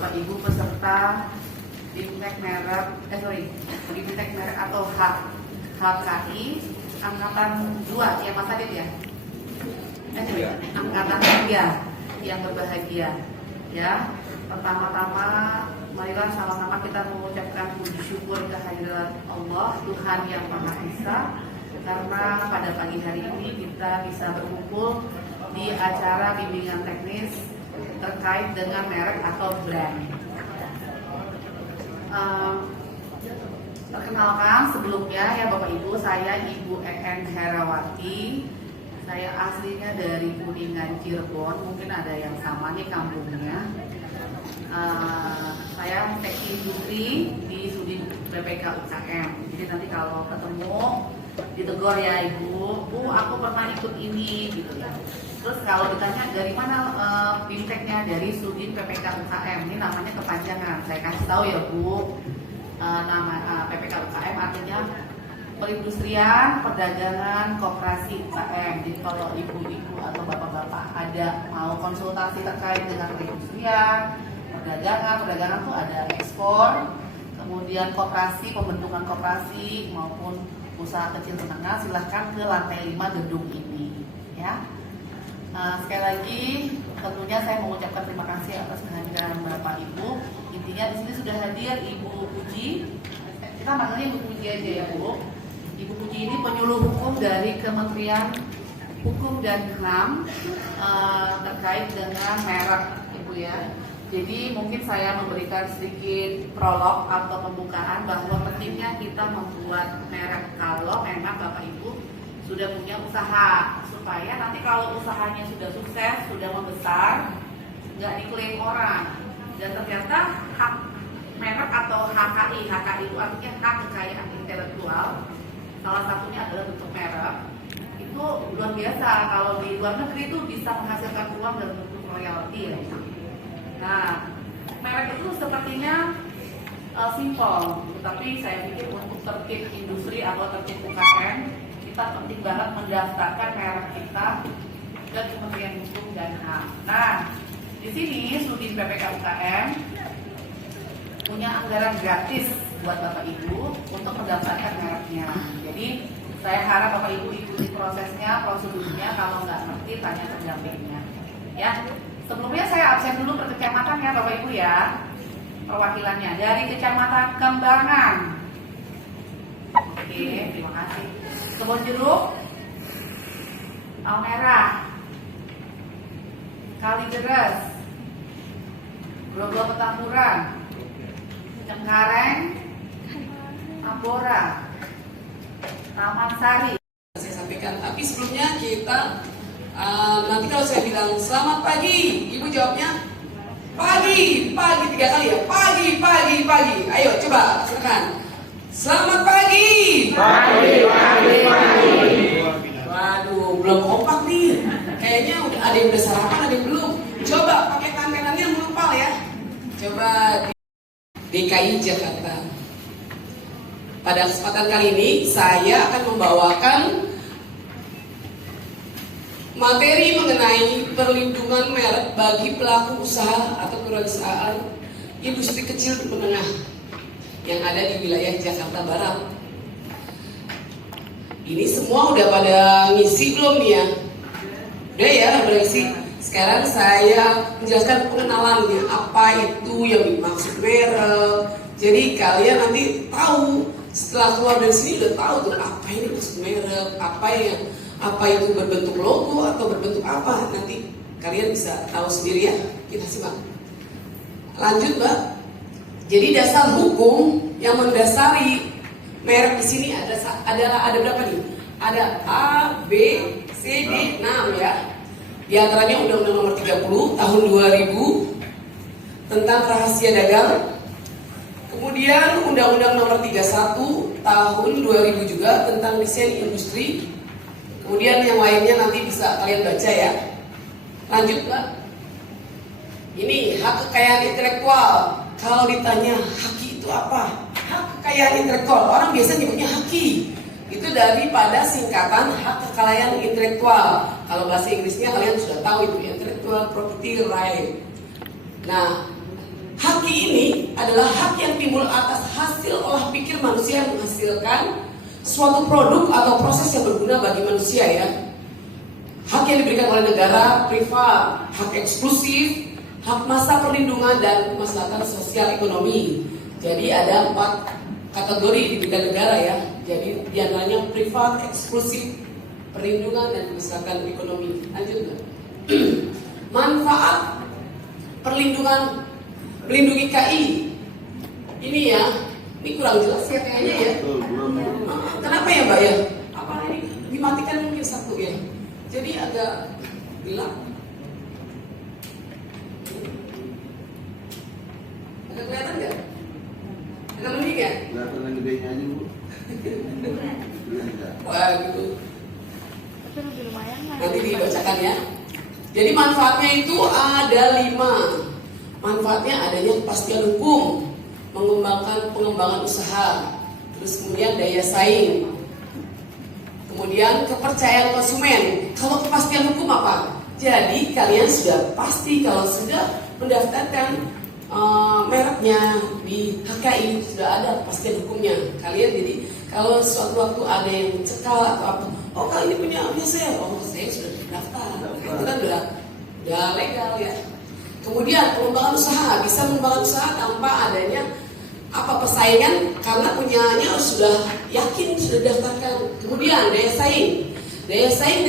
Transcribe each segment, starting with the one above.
Bapak Ibu peserta Bimtek merek atau HKI angkatan 2 ya Mas Adit ya? Angkatan 3 yang berbahagia ya. Pertama-tama marilah sama-sama kita mengucapkan puji syukur kehadirat Allah Tuhan yang Maha Esa, karena pada pagi hari ini kita bisa berkumpul di acara bimbingan teknis terkait dengan merek atau brand. Perkenalkan sebelumnya ya Bapak Ibu, saya Ibu EN Herawati. Saya aslinya dari Kuningan, Cirebon, mungkin ada yang sama nih kampungnya. Saya teknik industri di Sudin PPK UKM. Jadi nanti kalau ketemu ditegur ya Ibu, aku pernah ikut ini gitu ya. Terus kalau ditanya dari mana Bimteknya, dari Sudin PPK UKM, ini namanya kepanjangan. Saya kasih tahu ya Bu, nama PPK UKM artinya Perindustrian, Perdagangan, Koperasi UKM. Jadi kalau ibu-ibu atau bapak-bapak ada mau konsultasi terkait dengan perindustrian, perdagangan tuh ada ekspor, kemudian koperasi, pembentukan koperasi maupun usaha kecil menengah, silahkan ke lantai 5 gedung ini ya. Sekali lagi tentunya saya mengucapkan terima kasih atas kehadiran Bapak Ibu. Intinya di sini sudah hadir Ibu Puji, kita manggilnya Ibu Puji aja ya Bu. Ibu Puji ini penyuluh hukum dari Kementerian Hukum dan HAM terkait dengan merek Ibu ya. Jadi mungkin saya memberikan sedikit prolog atau pembukaan bahwa pentingnya kita membuat merek kalau memang Bapak Ibu sudah punya usaha, supaya nanti kalau usahanya sudah sukses, sudah membesar, nggak diklaim orang. Dan ternyata hak merek atau HKI itu artinya hak kekayaan intelektual, salah satunya adalah bentuk merek. Itu luar biasa, kalau di luar negeri itu bisa menghasilkan uang dalam bentuk royalti ya. Nah, merek itu sepertinya simpel, tapi saya pikir untuk tertib industri atau tertib UKM, kita penting banget mendaftarkan merek kita ke Kementerian Hukum dan HAM. Nah, di sini Sudin PPK UKM punya anggaran gratis buat Bapak Ibu untuk mendaftarkan mereknya. Jadi saya harap Bapak Ibu ikuti prosesnya, prosedurnya. Kalau nggak ngerti tanya pendampingnya. Ya, sebelumnya saya absen dulu per kecamatan ya Bapak Ibu ya. Perwakilannya dari Kecamatan Kembangan. Oke, terima kasih. Kebon Jeruk, Almerah, Kalideres, Grogol Petamburan, Cengkareng, Tambora, Taman Sari. Saya sampaikan, tapi sebelumnya kita nanti kalau saya bilang selamat pagi, Ibu jawabnya pagi 3 kali ya, pagi. Ayo coba silakan. Selamat pagi. Pagi. Waduh, belum kompak nih. Kayaknya ada yang udah sarapan, ada yang belum. Coba pakai tangannya mengepal ya. Coba di DKI Jakarta. Pada kesempatan kali ini saya akan membawakan materi mengenai perlindungan merek bagi pelaku usaha atau kewirausahaan industri kecil dan menengah yang ada di wilayah Jakarta Barat. Ini semua udah pada ngisi belum nih ya? Udah ya, udah ngisi. Sekarang saya menjelaskan pengenalannya, apa itu yang dimaksud merek. Jadi kalian nanti tahu, setelah keluar dari sini udah tahu tuh apa ini maksud merek, apa itu berbentuk logo atau berbentuk apa. Nanti kalian bisa tahu sendiri ya. Kita simak. Lanjut Mbak. Jadi dasar hukum yang mendasari merek di sini ada berapa nih? Ada A, B, C, D, 6 ya. Di antaranya Undang-Undang Nomor 30 Tahun 2000 tentang rahasia dagang. Kemudian Undang-Undang Nomor 31 Tahun 2000 juga tentang desain industri. Kemudian yang lainnya nanti bisa kalian baca ya. Lanjut Mbak. Ini hak kekayaan intelektual. Kalau ditanya haki itu apa? Hak kekayaan intelektual, orang biasa nyebutnya haki. Itu daripada singkatan hak kekayaan intelektual. Kalau bahasa Inggrisnya kalian sudah tahu itu, intellectual property right. Nah, hak adalah hak yang timbul atas hasil olah pikir manusia yang menghasilkan suatu produk atau proses yang berguna bagi manusia ya. Hak yang diberikan oleh negara, privat, hak eksklusif, hak masa perlindungan, dan kemaslahatan sosial ekonomi. Jadi ada 4 kategori diberikan negara ya. Jadi diantaranya privat, eksklusif, perlindungan, dan kemaslahatan ekonomi. Lanjut. Manfaat perlindungan, melindungi KI. Ini ya, ini kurang jelas ya kayaknya ya. Kenapa ya Mbak ya? Apa ini dimatikan mungkin satu ya? Jadi agak gelap. Agak kelihatan nggak? Agak mending ya? Kelihatan yang gedenya aja Bu. Wah gitu. Tapi lebih lumayan lah. Nanti dibacakan ya. Jadi manfaatnya itu ada 5. Manfaatnya adanya kepastian hukum, pengembangan usaha, terus kemudian daya saing, kemudian kepercayaan konsumen. Kalau kepastian hukum apa? Jadi kalian sudah pasti kalau sudah mendaftarkan mereknya di HKI sudah ada kepastian hukumnya. Kalian jadi kalau suatu waktu ada yang mencekal atau apa, oh kali ini punya saya, oh saya sudah terdaftar, itu kan udah legal ya. Kemudian pengembangan usaha, bisa mengembangkan usaha tanpa adanya apa persaingan karena punyanya sudah yakin sudah daftarkan. Kemudian daya saing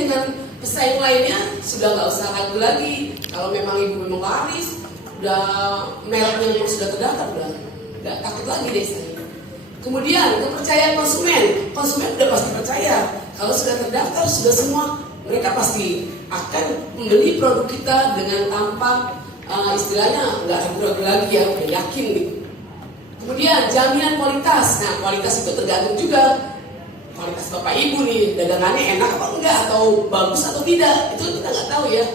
dengan pesaing lainnya sudah nggak usah ragu lagi. Kalau memang ibu memang laris, udah mereknya yang sudah terdaftar, udah nggak takut lagi daya saing. Kemudian kepercayaan konsumen udah pasti percaya kalau sudah terdaftar sudah semua, mereka pasti akan membeli produk kita dengan tanpa istilahnya nggak ragu-ragu lagi ya, udah yakin gitu. Kemudian jaminan kualitas. Nah kualitas itu tergantung juga kualitas bapak ibu nih, dagangannya enak apa enggak, atau bagus atau tidak, itu kita nggak tahu ya.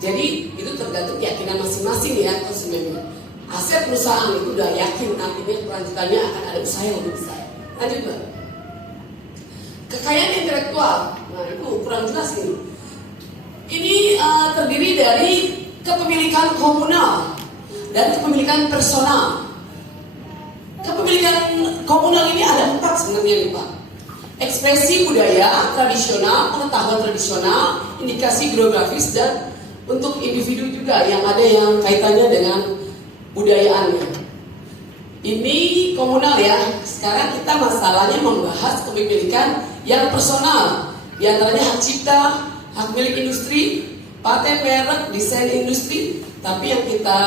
Jadi itu tergantung keyakinan masing-masing ya konsumennya. Aset perusahaan itu udah yakin nantinya kelanjutannya akan ada usaha yang lebih besar. Lanjut Mbak. Kekayaan intelektual. Nah itu kurang jelas ini. Ini terdiri dari kepemilikan komunal dan kepemilikan personal. Kepemilikan komunal ini ada 4 sebenarnya nih Pak. Ekspresi budaya tradisional, pengetahuan tradisional, indikasi geografis, dan untuk individu juga yang ada yang kaitannya dengan budayaannya. Ini komunal ya. Sekarang kita masalahnya membahas kepemilikan yang personal. Di antaranya hak cipta, hak milik industri, paten merek, desain industri. Tapi yang kita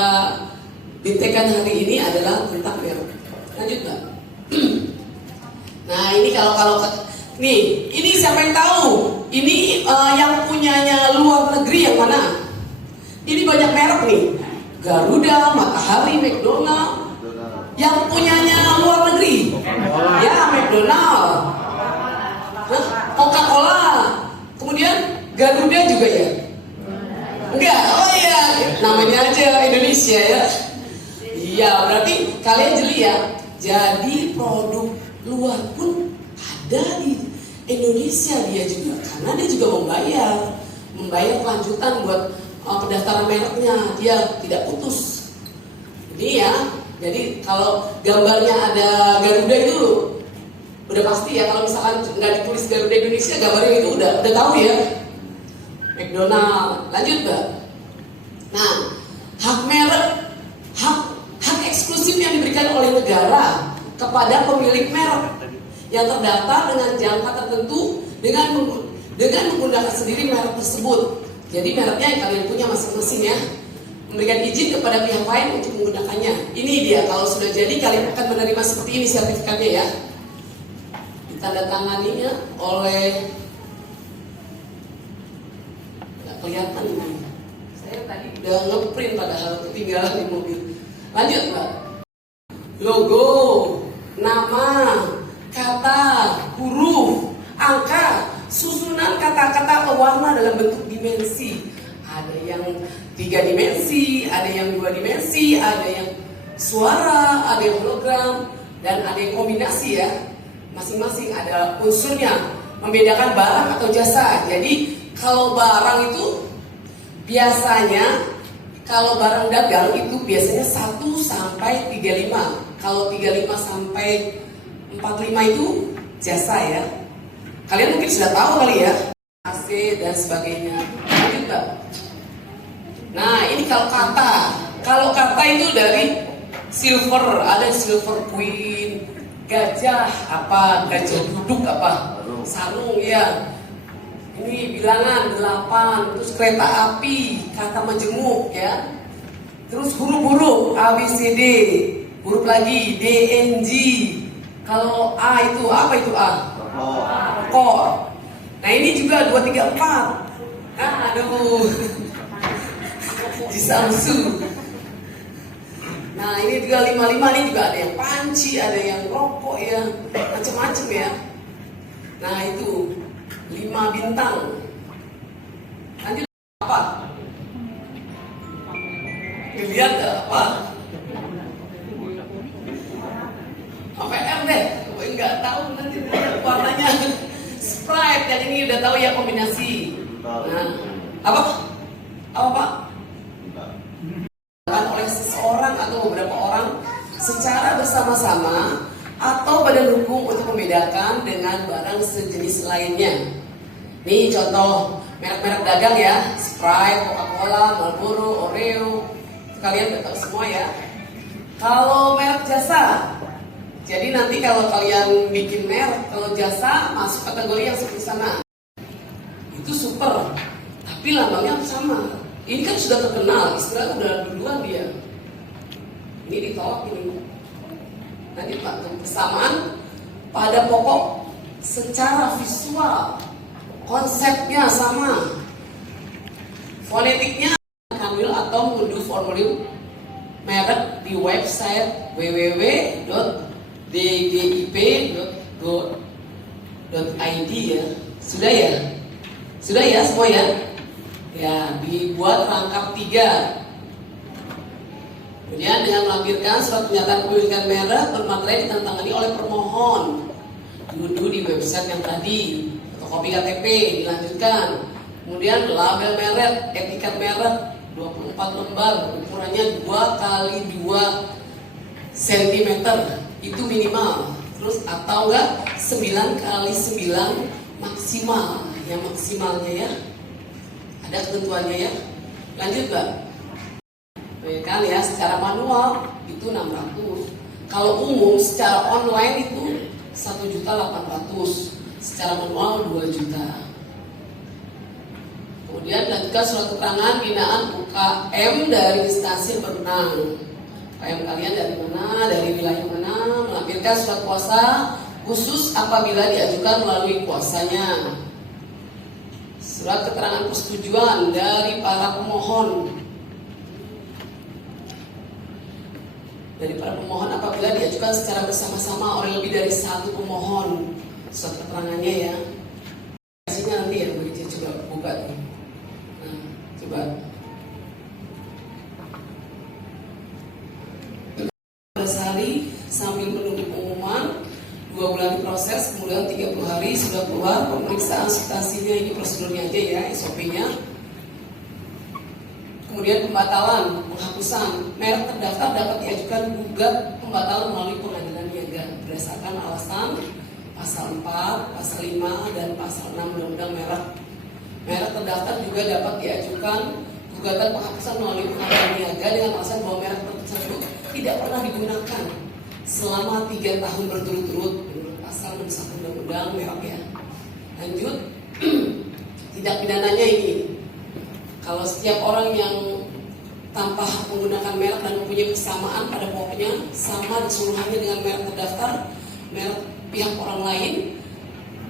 bintekan hari ini adalah tentang merek. Lanjut Mbak. Nah ini kalau nih, ini siapa yang tahu? Ini yang punyanya luar negeri yang mana? Ini banyak merek nih. Garuda, Matahari, McDonald. Yang punyanya luar negeri? Ya McDonald. Coca-Cola. Kemudian Garuda juga ya? Enggak, oh iya, namanya aja Indonesia ya. Iya, berarti kalian jeli ya. Jadi produk luar pun ada di Indonesia dia juga, karena dia juga membayar kelanjutan buat pendaftaran mereknya, dia tidak putus. Ini ya, jadi kalau gambarnya ada Garuda itu udah pasti ya. Kalau misalkan nggak ditulis Garuda Indonesia, gambarnya itu udah tahu ya. McDonald. Lanjut Mbak. Nah, hak merek, hak eksklusif yang diberikan oleh negara kepada pemilik merek yang terdaftar dengan jangka tertentu dengan menggunakan sendiri merek tersebut. Jadi mereknya yang kalian punya masing-masing ya. Memberikan izin kepada pihak lain untuk menggunakannya. Ini dia, kalau sudah jadi kalian akan menerima seperti ini sertifikatnya ya. Ditandatanganinya oleh, nggak kelihatan ini. Saya tadi udah ngeprint padahal ketinggalan di mobil. Lanjut Mbak. Logo, nama, kata, huruf, angka, susunan kata-kata atau warna dalam bentuk dimensi. Ada yang 3 dimensi, ada yang 2 dimensi, ada yang suara, ada yang hologram, dan ada yang kombinasi ya. Masing-masing ada unsurnya, membedakan barang atau jasa. Jadi kalau barang itu biasanya Kalau barang dagang itu biasanya 1 sampai 35. Kalau 35 sampai 45 itu jasa ya. Kalian mungkin sudah tahu kali ya, AC dan sebagainya. Lanjut Mbak. Nah ini kalau kata. Kalau kata itu dari silver, ada silver queen, gajah apa, gajah duduk apa, sarung ya. Ini bilangan 8, terus kereta api, kata majemuk ya. Terus huruf-huruf ABCD, huruf lagi DNG. Kalau A itu apa itu A? Pokok. Nah ini juga 2, 3, 4. Aduh. Jisamsu. Nah ini juga 5, 5 ini juga ada yang panci, ada yang rokok ya, macam-macam ya. Nah itu 5 bintang. Lanjut apa? Lihat apa? APM deh. Enggak tahu nanti lihat warnanya. Sprite yang ini udah tahu ya kombinasi. Nah, apa? Apa Pak? Oleh seseorang atau beberapa orang secara bersama-sama atau badan hukum untuk membedakan dengan barang sejenis lainnya. Nih contoh merek-merek dagang ya, Sprite, Coca-Cola, Marlboro, Oreo, kalian udah tahu semua ya. Kalau merek jasa, jadi nanti kalau kalian bikin merek, kalau jasa masuk kategori yang seperti sana. Itu super, tapi lambangnya sama. Ini kan sudah terkenal, istilah udah duluan dia. Ini ditolak ini. Nanti Pak, kesamaan pada pokok secara visual, konsepnya sama, fonetiknya ambil atau mengunduh formulir merek di website www.dgip.go.id ya. Sudah ya? Sudah ya semua ya? Ya, dibuat rangkap 3. Kemudian dengan melampirkan surat pernyataan kepemilikan merek bermaterai ditantangani oleh permohon. Diunduh di website yang tadi, fotokopi KTP dilanjutkan. Kemudian label merek, etiket merek 24 lembar, ukurannya 2 kali 2 cm itu minimal. Terus atau enggak 9 kali 9 maksimal, yang maksimalnya ya. Ada ketentuannya ya. Lanjut Mbak. Kan ya, secara manual itu 600. Kalau umum secara online itu 1.800.000, secara manual 2 juta. Kemudian lanjutkan surat keterangan binaan UKM dari instansi berwenang. UKM kalian dari mana, dari wilayah mana, melampirkan surat kuasa khusus apabila diajukan melalui kuasanya. Surat keterangan persetujuan dari para pemohon. Dari para pemohon apabila diajukan secara bersama-sama oleh lebih dari 1 pemohon. Surat keterangannya ya. Hasilnya nanti ya, begitu coba buka tuh. Nah, coba. 12 hari sambil menunggu pengumuman, 2 bulan diproses, kemudian 30 hari sudah keluar pemeriksaan substansinya. Ini prosedurnya aja ya, SOP-nya. Kemudian pembatalan, penghapusan merek terdaftar dapat diajukan gugat pembatalan melalui pengadilan niaga berdasarkan alasan pasal 4, pasal 5, dan pasal 6 Undang-Undang Merek. Merek terdaftar juga dapat diajukan gugatan penghapusan melalui pengadilan niaga dengan alasan bahwa merek tersebut tidak pernah digunakan selama 3 tahun berturut-turut menurut pasal 61 Undang-Undang Merek ya. Lanjut, tindak pidananya ini. Kalau setiap orang yang tanpa menggunakan merek dan mempunyai kesamaan pada pokoknya sama keseluruhannya dengan merek terdaftar, merek pihak orang lain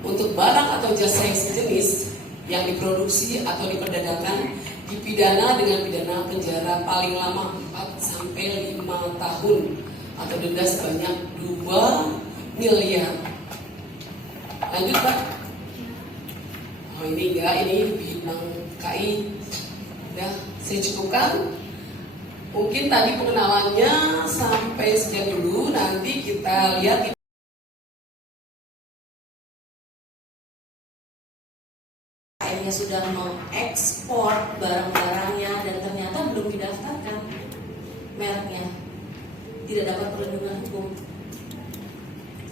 untuk barang atau jasa yang sejenis yang diproduksi atau diperdagangkan, dipidana dengan pidana penjara paling lama 4 sampai 5 tahun atau denda sebanyak 2 miliar. Lanjut Pak. Oh ini enggak, ini bidang KI. Ya, saya cukupkan. Mungkin tadi pengenalannya sampai sekian dulu. Nanti kita lihat akhirnya sudah mengekspor barang-barangnya dan ternyata belum belum didaftarkan mereknya tidak dapat perlindungan hukum.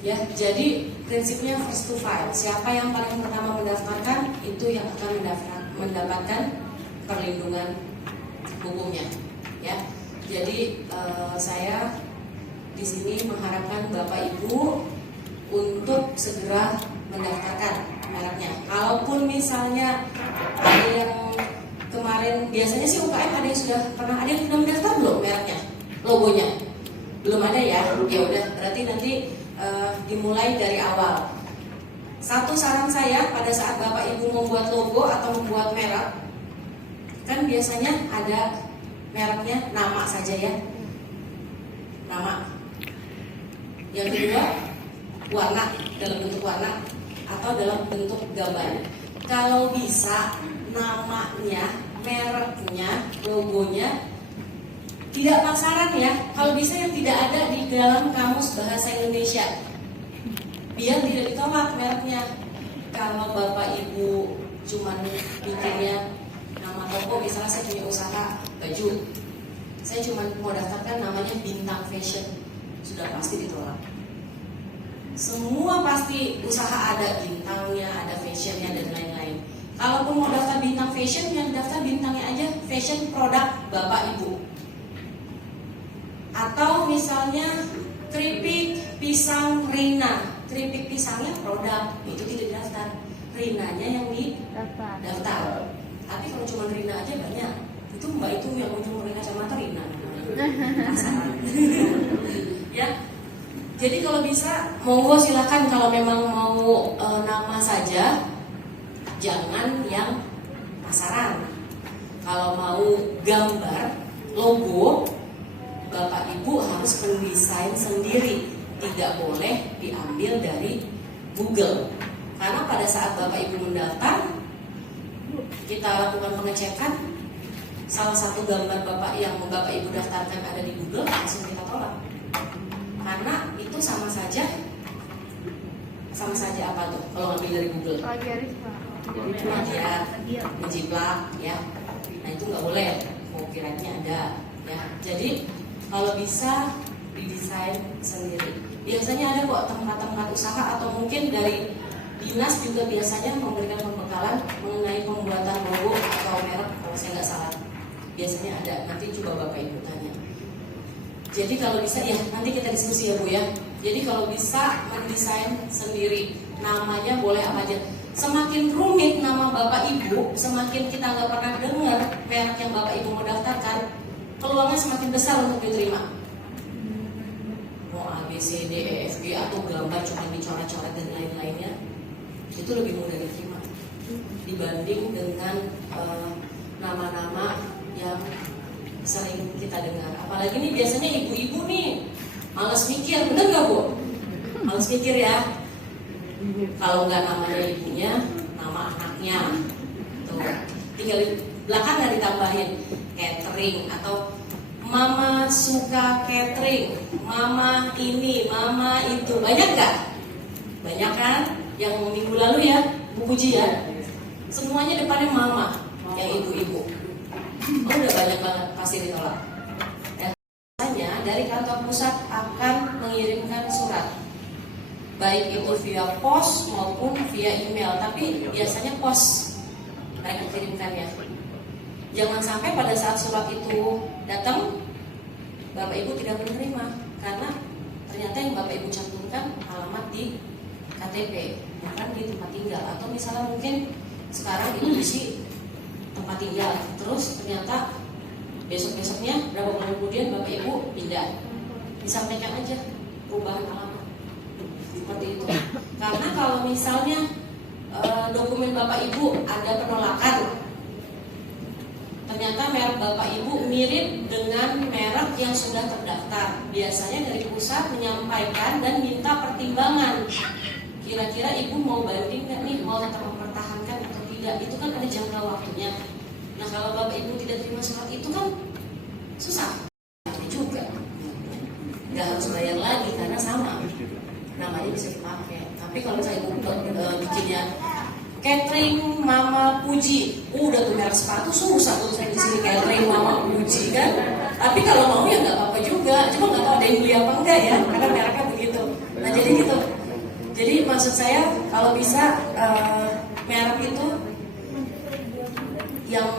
Ya, jadi prinsipnya first to file. Siapa yang paling pertama mendaftarkan itu yang akan mendapatkan perlindungan hukumnya. Ya, jadi saya di sini mengharapkan Bapak Ibu untuk segera mendaftarkan mereknya. Kalaupun misalnya ada yang kemarin, biasanya sih UKM ada yang sudah mendaftar belum mereknya, logonya? Belum ada ya? Ya udah, berarti nanti dimulai dari awal. Satu saran saya pada saat Bapak Ibu membuat logo atau membuat merek, kan biasanya ada mereknya nama saja ya, nama. Yang kedua warna, dalam bentuk warna atau dalam bentuk gambar. Kalau bisa namanya, mereknya, logonya tidak pasaran ya. Kalau bisa yang tidak ada di dalam kamus bahasa Indonesia, biar tidak ditolak mereknya. Kalau Bapak Ibu cuman bikinnya nama toko, misalnya saya punya usaha baju, saya cuma mau daftarkan namanya Bintang Fashion, sudah pasti ditolak. Semua pasti usaha ada bintangnya, ada fashionnya dan lain-lain. Kalaupun mau daftar Bintang Fashion, yang daftar bintangnya aja fashion produk Bapak Ibu. Atau misalnya keripik pisang Rina, keripik pisangnya produk, itu tidak didaftar, Rinanya yang didaftar. Tapi kalau cuma Rina aja banyak, itu mbak itu yang ujung Rina kacamata Rina, pasaran. Ya, jadi kalau bisa monggo silakan, kalau memang mau nama saja, jangan yang pasaran. Kalau mau gambar, logo, Bapak Ibu harus mendesain sendiri, tidak boleh diambil dari Google. Karena pada saat Bapak Ibu mendaftar, kita lakukan pengecekan, salah satu gambar Bapak yang Bapak Ibu daftarkan ada di Google, langsung kita tolak. Karena itu sama saja apa tuh kalau ngambil dari Google? Plagiaris, Pak. Plagiat, menjiplak, ya. Nah itu nggak boleh, copyrightnya ada, ya. Jadi kalau bisa didesain sendiri. Biasanya ada kok tempat-tempat usaha atau mungkin dari dinas juga biasanya memberikan pembekalan mengenai pembuatan logo atau merek, kalau saya nggak salah. Biasanya ada, nanti coba Bapak Ibu tanya. Jadi kalau bisa ya, nanti kita diskusi ya Bu ya. Jadi kalau bisa mendesain sendiri, namanya boleh apa aja. Semakin rumit nama Bapak Ibu, semakin kita nggak pernah dengar merek yang Bapak Ibu mau daftarkan, peluangnya semakin besar untuk diterima. Mau A, B, C, D, E, F, G atau gambar cuma dicoret-coret dan lain-lainnya, itu lebih mudah diterima dibanding dengan nama-nama yang sering kita dengar. Apalagi nih biasanya ibu-ibu nih malas mikir, bener nggak Bu? Malas mikir ya. Kalau nggak namanya ibunya, nama anaknya. Tuh, tinggal di belakang nggak ditambahin catering atau mama suka catering, mama ini, mama itu. Banyak nggak? Banyak kan? Yang minggu lalu ya, Bu Puji ya. Semuanya depannya mama, yang ibu-ibu. Oh, udah banyak banget pasti ditolak. Dan biasanya dari kantor pusat akan mengirimkan surat, baik itu via pos maupun via email. Tapi biasanya pos mereka kirimkan ya. Jangan sampai pada saat surat itu datang, Bapak Ibu tidak menerima karena ternyata yang Bapak Ibu cantumkan alamat di KTP, bukan di tempat tinggal. Atau misalnya mungkin sekarang diisi tempat tinggal, terus ternyata besok-besoknya berapa bulan kemudian Bapak Ibu pindah, disampaikan aja perubahan alamat seperti itu. Karena kalau misalnya dokumen Bapak Ibu ada penolakan, ternyata merek Bapak Ibu mirip dengan merek yang sudah terdaftar, biasanya dari pusat menyampaikan dan minta pertimbangan. Kira-kira Ibu mau banding nggak nih, mau tetap mempertahankan atau tidak? Itu kan ada jangka waktunya. Nah kalau Bapak Ibu tidak terima surat itu kan susah juga, nggak harus bayar lagi karena sama namanya bisa dipakai. Tapi kalau saya bikinnya Catering Mama Puji. Udah tuh merek sepatu susah tulisan di sini Catering Mama Puji kan. Tapi kalau mau ya nggak apa-apa juga. Cuma nggak tahu ada yang beli apa enggak ya, karena mereknya begitu. Nah jadi gitu. Jadi maksud saya kalau bisa merek itu yang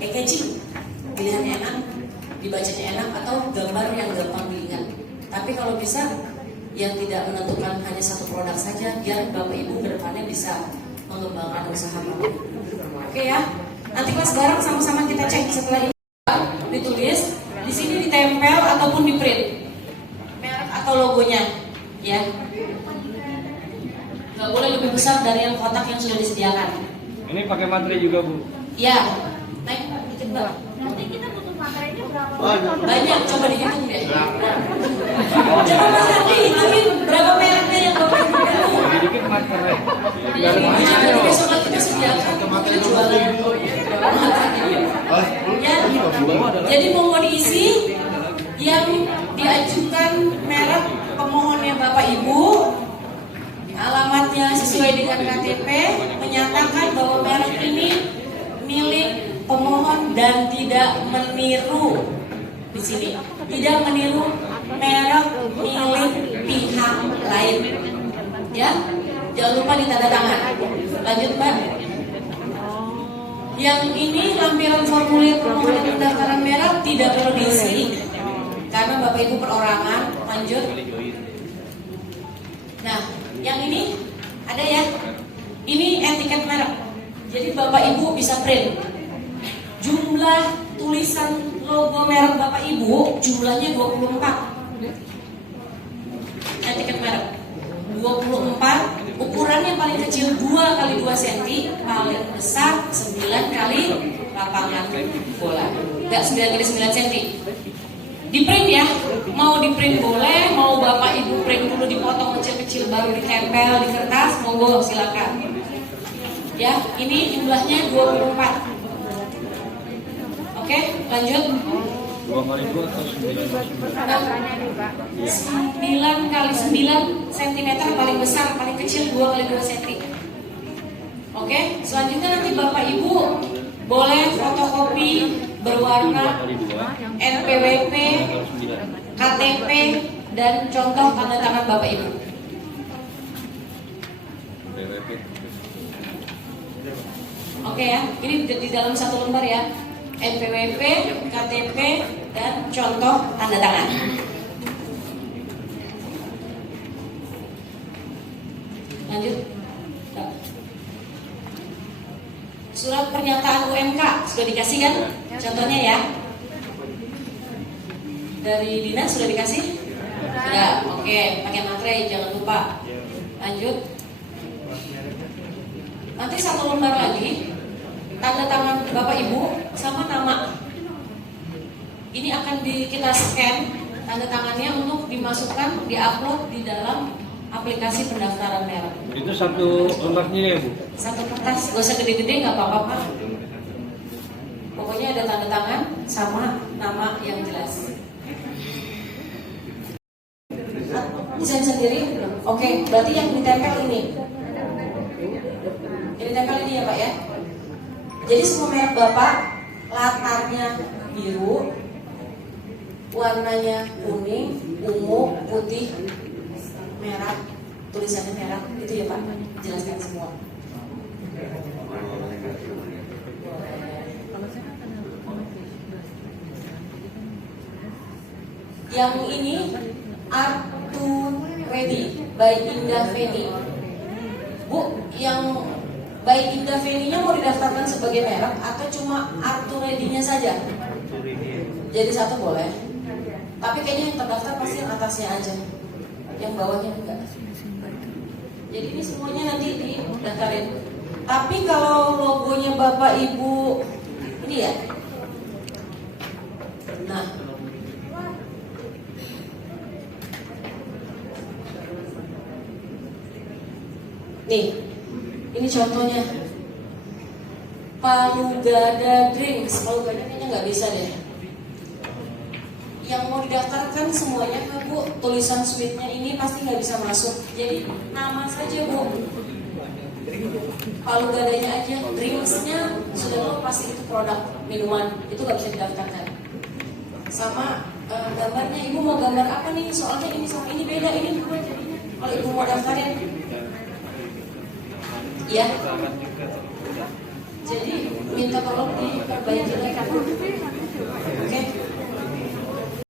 packaging pilihannya enak, dibacanya enak, atau gambar yang gampang diingat. Tapi kalau bisa yang tidak menentukan hanya satu produk saja, biar Bapak Ibu kedepannya bisa mengembangkan usaha Bapak. Oke ya, nanti kelas bareng sama-sama kita cek setelah ini ditulis di sini, ditempel ataupun di print merek atau logonya, ya. Nggak boleh lebih besar dari yang kotak yang sudah disediakan. Ini pakai materai juga, Bu? Ya, naik dikit Mbak. Nanti kita butuh materinya berapa? Banyak, coba dihitung deh. Coba Mas Andi hitungin berapa mereknya yang Bapak Ibu perlu. Dikit materai. Jadi besok lagi kita sediakan, kita jualan. Ya, jadi mau diisi yang diajukan merek pemohonnya Bapak Ibu, alamatnya sesuai dengan KTP, menyatakan bahwa merek ini milik pemohon dan tidak meniru di sini, tidak meniru merek milik pihak lain. Ya, jangan lupa ditanda tangan. Lanjut Mbak. Yang ini lampiran formulir permohonan pendaftaran merek tidak perlu diisi karena Bapak Ibu perorangan. Lanjut. Nah, yang ini ada ya. Ini etiket merek. Jadi Bapak Ibu bisa print. Jumlah tulisan logo merek Bapak Ibu jumlahnya 24. Etiket merek 24. Ukurannya paling kecil 2 x 2 cm, paling besar 9 kali lapangan bola. Enggak 9 x 9 cm. Di print ya, mau di print boleh, mau Bapak Ibu print dulu dipotong kecil-kecil baru ditempel di kertas, monggo silakan. Ya, ini jumlahnya 24. Oke, lanjut. 2 kali 2 atau 9 kali 9 cm paling besar, paling kecil 2 kali 2 cm. Oke, selanjutnya nanti Bapak Ibu boleh fotokopi berwarna NPWP, KTP, dan contoh tanda tangan Bapak Ibu. Oke ya, ini di dalam satu lembar ya. NPWP, KTP, dan contoh tanda tangan. Lanjut. Surat pernyataan UMK sudah dikasih kan? Contohnya ya. Dari dinas sudah dikasih? Sudah. Oke, pakai materai jangan lupa. Lanjut. Nanti satu lembar lagi, tanda tangan Bapak Ibu sama nama. Ini akan kita scan tanda tangannya untuk dimasukkan, diupload di dalam aplikasi pendaftaran merek. Itu satu lembar sendiri ya, Bu? Satu kertas, gak usah gede-gede, nggak apa-apa. Pokoknya ada tanda tangan sama nama yang jelas. Desain sendiri? Oke, berarti yang ditempel ini. Yang ditempel ini ya Pak ya. Jadi semua merek Bapak, latarnya biru, warnanya kuning, ungu, putih, merah, tulisannya merah, itu ya Pak, jelaskan semua. Yang ini Art to Ready by Indah Feni. Bu, yang by Indah Feni-nya mau didaftarkan sebagai merek atau cuma Art to Ready-nya saja? Jadi satu boleh. Tapi kayaknya yang terdaftar pasti yang atasnya aja, yang bawahnya enggak. Jadi ini semuanya nanti didaftarin. Tapi kalau logonya Bapak Ibu ini ya. Nah, nih, ini contohnya. Palu Gada Drinks. Palu Gada kayaknya nggak bisa deh. Yang mau didaftarkan semuanya Bu, tulisan sweetnya ini pasti nggak bisa masuk. Jadi nama saja Bu. Palu gadanya aja, drinksnya sudah tahu pasti itu produk minuman, itu nggak bisa didaftarkan. Sama gambarnya, ibu mau gambar apa nih? Soalnya ini sama ini beda, ini dua jadinya. Kalau ibu mau daftarin, ya. Jadi minta tolong diperbaiki lagi. Oke.